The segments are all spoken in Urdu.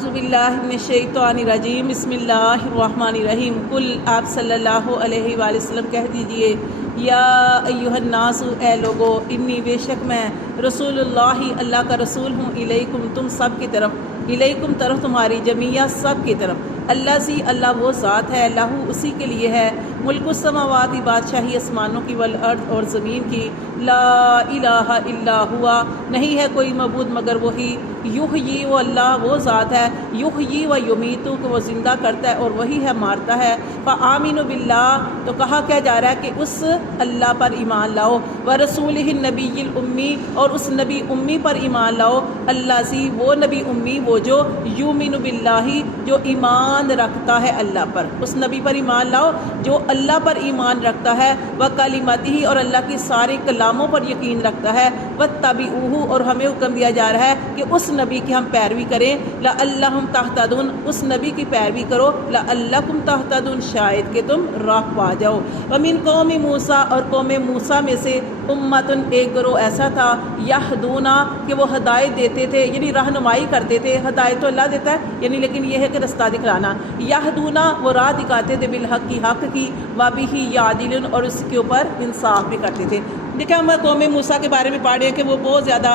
اعوذ باللہ من الشیطان الرجیم بسم اللہ الرحمن الرحیم قل آپ صلی اللہ علیہ وآلہ وسلم کہہ دیجئے یا ایہا الناس اے لوگو انی بے شک میں رسول اللہ کا رسول ہوں الیکم تم سب کی طرف الیکم طرف تمہاری جمیعہ سب کی طرف اللہ وہ ذات ہے اللہ اسی کے لیے ہے ملک السماوات بادشاہی آسمانوں کی والارض اور زمین کی لا الہ الا ہوا نہیں ہے کوئی معبود مگر وہی یحیی وہ اللہ وہ ذات ہے یحیی و یمیتو کہ وہ زندہ کرتا ہے اور وہی ہے مارتا ہے فآمنوا باللہ تو کہا کیا جا رہا ہے کہ اس اللہ پر ایمان لاؤ ورسولہ النبی الامی اور اس نبی امی پر ایمان لاؤ اللہ سی وہ نبی امی وہ جو یؤمن باللہ جو ایمان رکھتا ہے اللہ پر اس نبی پر ایمان لاؤ جو اللہ پر ایمان رکھتا ہے وکلمتہ اور اللہ کی سارے کلاموں پر یقین رکھتا ہے واتبعوہ اور ہمیں حکم دیا جا رہا ہے کہ اس نبی کی ہم پیروی کریں لعلہم تہتدون اس نبی کی پیروی کرو لعلکم تہتدون شاید کہ تم راہ پا جاؤ ومن قوم موسیٰ اور قوم موسیٰ میں سے امتن ایک گروہ ایسا تھا یہدونا کہ وہ ہدایت دیتے تھے یعنی رہنمائی کرتے تھے ہدایت تو اللہ دیتا ہے یعنی لیکن یہ ہے کہ رستہ دکھلانا یہدونا وہ راہ دکھاتے تھے بالحق کی حق کی وبہ یعدلون اور اس کے اوپر انصاف بھی کرتے تھے دیکھیں ہم قوم موسیٰ کے بارے میں پڑھ رہے ہیں کہ وہ بہت زیادہ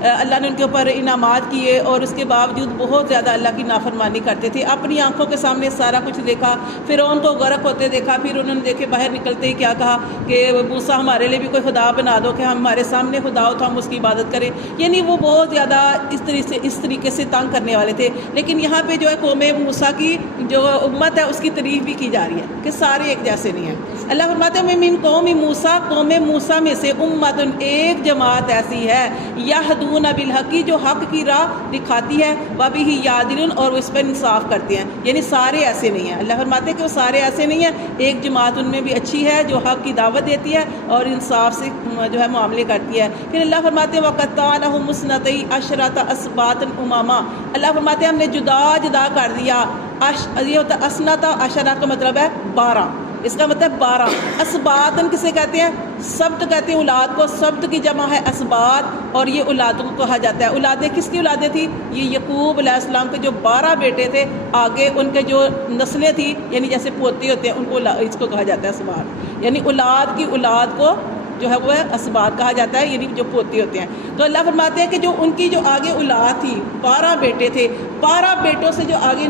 اللہ نے ان کے اوپر انعامات کیے اور اس کے باوجود بہت زیادہ اللہ کی نافرمانی کرتے تھے اپنی آنکھوں کے سامنے سارا کچھ دیکھا فرعون کو غرق ہوتے دیکھا پھر انہوں نے دیکھے باہر نکلتے ہی کیا کہا کہ موسیٰ ہمارے لیے بھی کوئی خدا بنا دو کہ ہمارے سامنے خدا ہو تو ہم اس کی عبادت کریں یعنی وہ بہت زیادہ اس طریقے سے تنگ کرنے والے تھے لیکن یہاں پہ جو ہے قوم موسیٰ کی جو امت ہے اس کی تعریف بھی کی جا رہی ہے کہ سارے ایک جیسے نہیں ہیں اللہ فرماتے ہیں من قوم موسیٰ قوم موسیٰ میں سے امت ایک جماعت ایسی ہے یہدون بالحق جو حق کی راہ دکھاتی ہے وبہ یعدلون اور وہ اس پر انصاف کرتے ہیں یعنی سارے ایسے نہیں ہیں اللہ فرماتے ہیں کہ وہ سارے ایسے نہیں ہیں ایک جماعت ان میں بھی اچھی ہے جو حق کی دعوت دیتی ہے اور انصاف سے جو ہے معاملے کرتی ہے پھر اللہ فرماتے ہیں وَقَطَّعْنَا لَهُمُ اثْنَتَيْ عَشْرَةَ أَسْبَاطًا أُمَمًا اللہ فرماتے ہیں ہم نے جدا جدا کر دیا یہ ہوتا ہے اسنتا عشرہ کا مطلب ہے 12 اس کا مطلب 12 اسباطن کسے کہتے ہیں سبت کہتے ہیں اولاد کو سبت کی جمع ہے اسباط اور یہ اولادوں کو کہا جاتا ہے اولادیں کس کی اولادیں تھی یہ یعقوب علیہ السلام کے جو 12 بیٹے تھے آگے ان کے جو نسلیں تھی یعنی جیسے پوتے ہوتے ہیں ان کو اس کو کہا جاتا ہے اسباط یعنی اولاد کی اولاد کو جو ہے وہ اسباط کہا جاتا ہے یعنی جو پوتے ہوتے ہیں تو اللہ فرماتے ہیں کہ جو ان کی جو آگے اولاد تھی 12 بیٹے تھے 12 بیٹوں سے جو آگے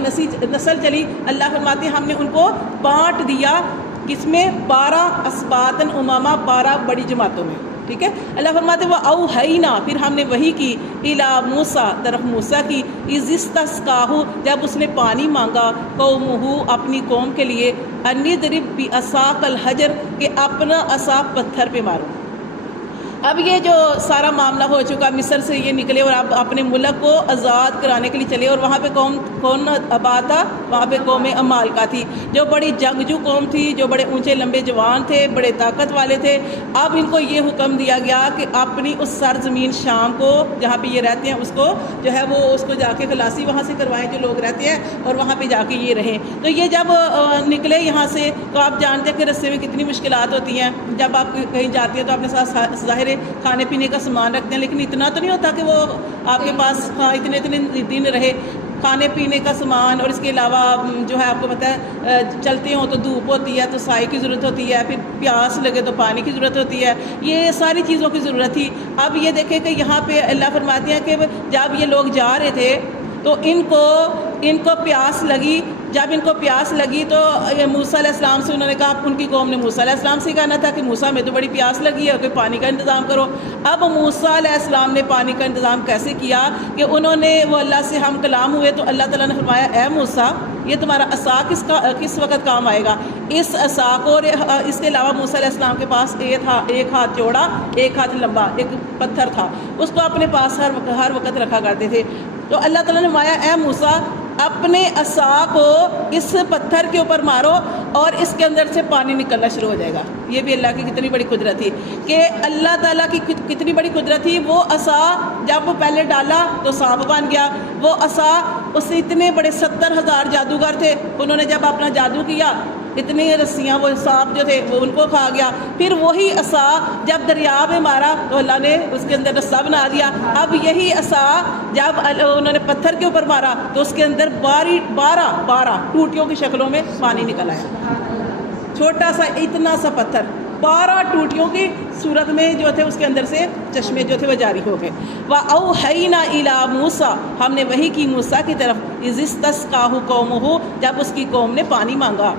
نسل چلی اللہ فرماتے ہیں ہم نے ان کو بانٹ دیا کس میں 12 اسباطن اماما 12 بڑی جماعتوں میں ٹھیک ہے اللہ فرماتے ہیں وَأَوْحَيْنَا پھر ہم نے وحی کی إِلَى موسیٰ طرف موسیٰ کی إِذِ اسْتَسْقَاهُ جب اس نے پانی مانگا قومہ اپنی قوم کے لیے أَنِ اضْرِب بِعَصَاكَ الْحَجَرَ کہ اپنا عصا پتھر پہ مارو اب یہ جو سارا معاملہ ہو چکا مصر سے یہ نکلے اور آپ اپنے ملک کو آزاد کرانے کے لیے چلے اور وہاں پہ کون آباد تھا وہاں پہ قوم عمالقہ تھی جو بڑی جنگجو قوم تھی جو بڑے اونچے لمبے جوان تھے بڑے طاقت والے تھے اب ان کو یہ حکم دیا گیا کہ اپنی اس سرزمین شام کو جہاں پہ یہ رہتے ہیں اس کو جو ہے وہ اس کو جا کے خلاصی وہاں سے کروائیں جو لوگ رہتے ہیں اور وہاں پہ جا کے یہ رہیں تو یہ جب نکلے یہاں سے تو آپ جانتے ہیں کہ رستے میں کتنی مشکلات ہوتی ہیں جب آپ کہیں جاتے ہیں تو اپنے ساتھ ظاہر کھانے پینے کا سامان رکھتے ہیں لیکن اتنا تو نہیں ہوتا کہ وہ آپ کے پاس اتنے دن رہے کھانے پینے کا سامان اور اس کے علاوہ جو ہے آپ کو پتہ ہے چلتے ہوں تو دھوپ ہوتی ہے تو سائے کی ضرورت ہوتی ہے پھر پیاس لگے تو پانی کی ضرورت ہوتی ہے یہ ساری چیزوں کی ضرورت تھی اب یہ دیکھیں کہ یہاں پہ اللہ فرماتے ہیں کہ جب یہ لوگ جا رہے تھے تو ان کو پیاس لگی جب ان کو پیاس لگی تو موسیٰ علیہ السلام سے انہوں نے کہا ان کی قوم نے موسیٰ علیہ السلام سے کہنا تھا کہ موسیٰ میں تو بڑی پیاس لگی ہے کہ پانی کا انتظام کرو اب موسیٰ علیہ السلام نے پانی کا انتظام کیسے کیا کہ انہوں نے وہ اللہ سے ہم کلام ہوئے تو اللہ تعالیٰ نے فرمایا اے موسیٰ یہ تمہارا عصا کس وقت کام آئے گا اس عصا کو اور اس کے علاوہ موسیٰ علیہ السلام کے پاس ایک ہاتھ چوڑا ایک ہاتھ لمبا ایک پتھر تھا اس کو اپنے پاس ہر وقت رکھا کرتے تھے تو اللہ تعالیٰ نے فرمایا اے موسیٰ اپنے عصا کو اس پتھر کے اوپر مارو اور اس کے اندر سے پانی نکلنا شروع ہو جائے گا یہ بھی اللہ کی کتنی بڑی قدرت تھی کہ اللہ تعالیٰ کی کتنی بڑی قدرت تھی وہ عصا جب وہ پہلے ڈالا تو سانپ بن گیا وہ عصا اس سے اتنے بڑے 70,000 جادوگر تھے انہوں نے جب اپنا جادو کیا اتنی رسیاں وہ سانپ جو تھے وہ ان کو کھا گیا. پھر وہی عصا جب دریا میں مارا تو اللہ نے اس کے اندر رسا بنا دیا. اب یہی عصا جب انہوں نے پتھر کے اوپر مارا تو اس کے اندر 12 ٹوٹیوں کی شکلوں میں پانی نکل آیا. چھوٹا سا اتنا سا پتھر 12 ٹوٹیوں کی صورت میں جو تھے اس کے اندر سے چشمے جو تھے وہ جاری ہو گئے. وَأَوْحَيْنَا إِلَىٰ مُوسَىٰ ہم نے وحی کی موسیٰ کی طرف اِذِ اسْتَسْقَاهُ قَوْمُهُ جب اس کی قوم نے پانی مانگا.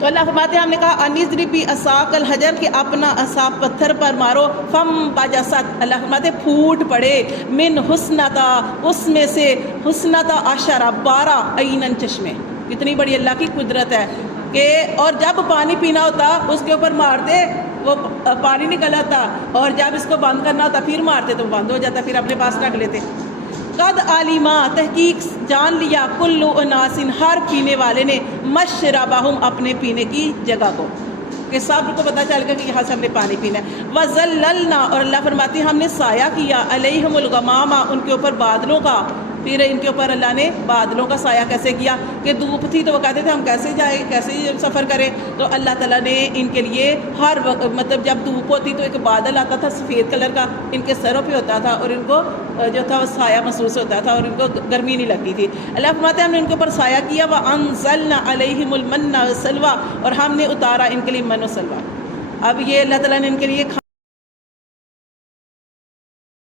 تو اللہ فرماتے ہیں ہم نے کہا اَنِضْرِبْ بِعَصَاكَ الْحَجَرَ کہ اپنا عصا پتھر پر مارو. فَانْبَجَسَتْ اللہ فرماتے پھوٹ پڑے من حسنتا اس میں سے حسنتا عشرہ 12 عیناً چشمے. اتنی بڑی اللہ کی قدرت ہے کہ اور جب پانی پینا ہوتا اس کے اوپر مارتے وہ پانی نکل آتا اور جب اس کو بند کرنا ہوتا پھر مارتے تو بند ہو جاتا پھر اپنے پاس رکھ لیتے. قد علیما تحقیق جان لیا کل اناس ہر پینے والے نے مشربہم اپنے پینے کی جگہ کو کہ سب کو پتہ چل گیا کہ یہاں سے ہم نے پانی پینا ہے. وَظَلَّلْنَا اور اللہ فرماتی ہے ہم نے سایہ کیا علیہم الغمام ان کے اوپر بادلوں کا. پھر ان کے اوپر اللہ نے بادلوں کا سایہ کیسے کیا کہ دھوپ تھی تو وہ کہتے تھے ہم کیسے جائیں کیسے سفر کریں. تو اللہ تعالیٰ نے ان کے لیے ہر وقت مطلب جب دھوپ ہوتی تو ایک بادل آتا تھا سفید کلر کا ان کے سروں پہ ہوتا تھا اور ان کو جو تھا وہ سایہ محسوس ہوتا تھا اور ان کو گرمی نہیں لگتی تھی. اللہ فرماتے ہیں ہم نے ان کے اوپر سایہ کیا. وَأَنزَلْنَا عَلَيْهِمُ الْمَنَّ وَالسَّلْوَىٰ اور ہم نے اتارا ان کے لیے من و سلوہ. اب یہ اللہ تعالیٰ نے ان کے لیے